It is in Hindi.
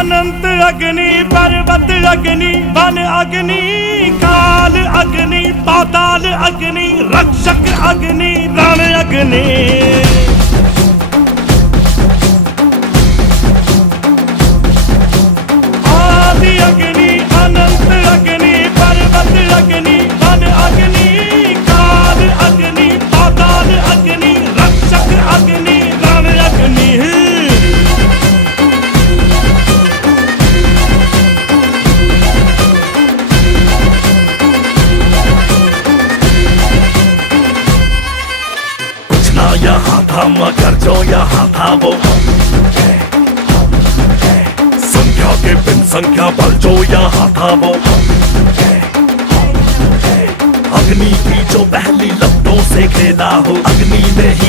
अनंत अग्नि, पर्वत अग्नि, वन अग्नि, काल अग्नि, पाताल अग्नि, रक्षक अग्नि, रण अग्नि। आदि अग्नि, अनंत अग्नि, पर्वत अग्नि, वन अग्नि, काल अग्नि, पाताल अग्नि, रक्षक अग्नि, रण अग्नि। यहाँ था मगर जो यहाँ था वो संख्या के बिन संख्या बल जो यहाँ था वो अग्नि की जो पहली लपटों से खेला हो, अग्नि में ही